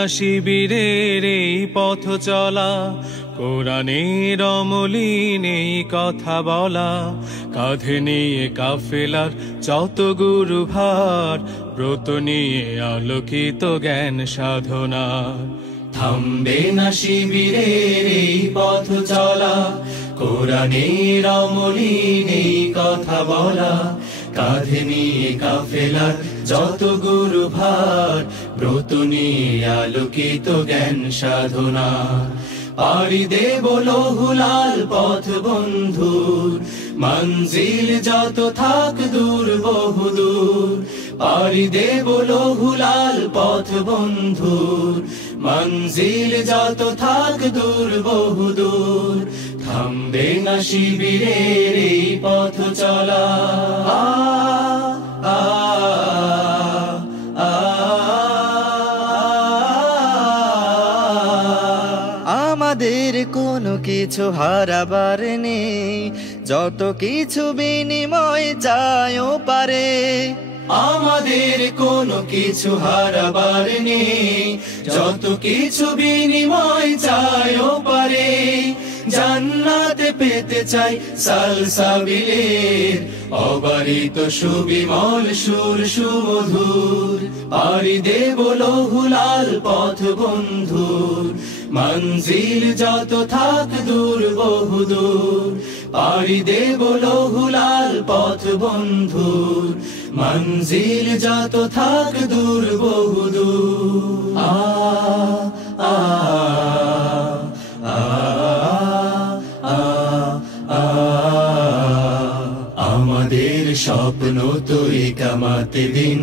না শিবিরের এই পথ চলা, কোরআনের অমলিন এই কথা বলা, কাঁধে নিয়ে কাফেলার যত গুরু ভার, ব্রত নিয়ে আলোকিত জ্ঞান সাধনা। থামবে না শিবিরের এই পথ চলা, কোরআনের অমলিন এই কথা বলা, কাঁধে নিয়ে কাফেলার যত গুরু ভার, ব্রত নিয়ে আলোকিত জ্ঞান সাধনা। পাড়ি দেব লৌহুলাল পথ বন্ধুর, মঞ্জিল যত থাক দূর বহুদূর। পাড়ি দেব লৌহুলাল পথ বন্ধুর, মঞ্জিল যত থাক দূর বহুদূর। থামবে না শিবিরের এই পথ চলা। আমাদের কোনো কিছু হারাবার নেই, যত কিছু বিনিময় চাইও পারে। আমাদের কোনো কিছু হারাবার নেই, যত কিছু বিনিময় চাইও পারে। জান্নাতে পেতে চাই সালসাবিলের, অবারিত সুবিমল সুর সুমধুর। পাড়ি দেব লৌহুলাল পথ বন্ধুর, মঞ্জিল যত থাক দূর বহুদূর। পাড়ি দেব লৌহুলাল পথ বন্ধুর, মঞ্জিল যত থাক দূর বহুদূর। আমাদের স্বপ্ন তো একামাতে দিন,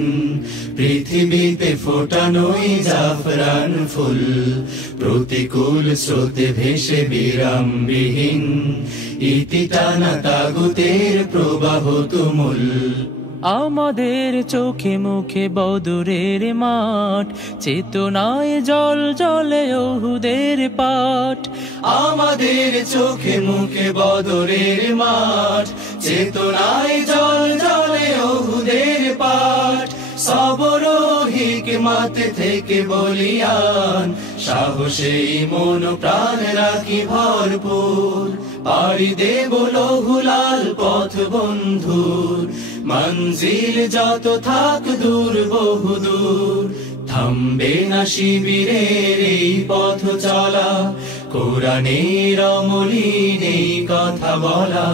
পৃথিবীতে ফোটানোই জাফরান ফুল। প্রতিকূল স্রোতে ভেসে বিরামবিহীন, ইতি টানা তাগুতের প্রবাহ তুমুল। আমাদের চোখে মুখে বদরের মাঠ, চেতনায় জল জলে ওহুদের পাঠ। আমাদের চোখে মুখে বদরের মাঠ, চেতনায় জল জলে ওহুদের পাঠ। সবর হিকমত থেকে বলিয়ান, সাহসে মন প্রাণ রাখি ভরপুর। পাড়ি দেব লৌহুলাল পথ বন্ধুর, মঞ্জিল যত থাক দূর বহুদূর। থামবে না শিবিরের এই পথ চলা, কোরআনের অমলিন এই কথা বলা,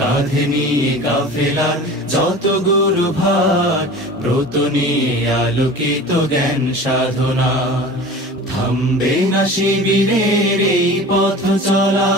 কাঁধে নিয়ে কাফেলার যত গুরু ভার, ব্রত নিয়ে আলোকিত জ্ঞান সাধনা। থামবে না শিবিরের এই পথ চলা।